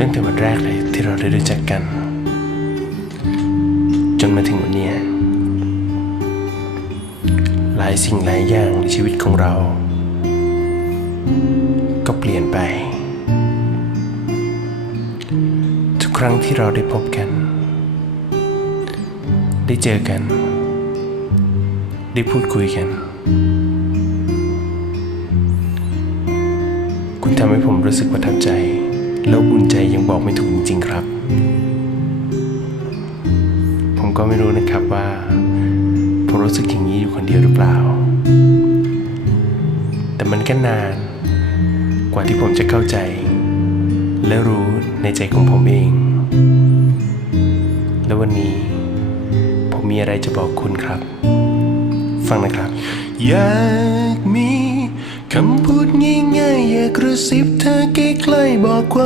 ตั้งแต่วันแรกเลยที่เราได้รู้จักกัน จนมาถึงวันนี้หลายสิ่งหลายอย่างในชีวิตของเรา ก็เปลี่ยนไป ทุกครั้งที่เราได้พบกัน ได้เจอกัน ได้พูดคุยกัน คุณทำให้ผมรู้สึกประทับใจ ก็ไม่รู้นะครับว่าผมรู้สึกอย่างนี้อยู่คนเดียวหรือเปล่า แต่มันก็นานกว่าที่ผมจะเข้าใจ และรู้ในใจของผมเอง และวันนี้ผมมีอะไรจะบอกคุณครับ ฟังนะครับ อยากมีคำพูดง่ายๆอยากกระซิบเธอใกล้ๆบอกความ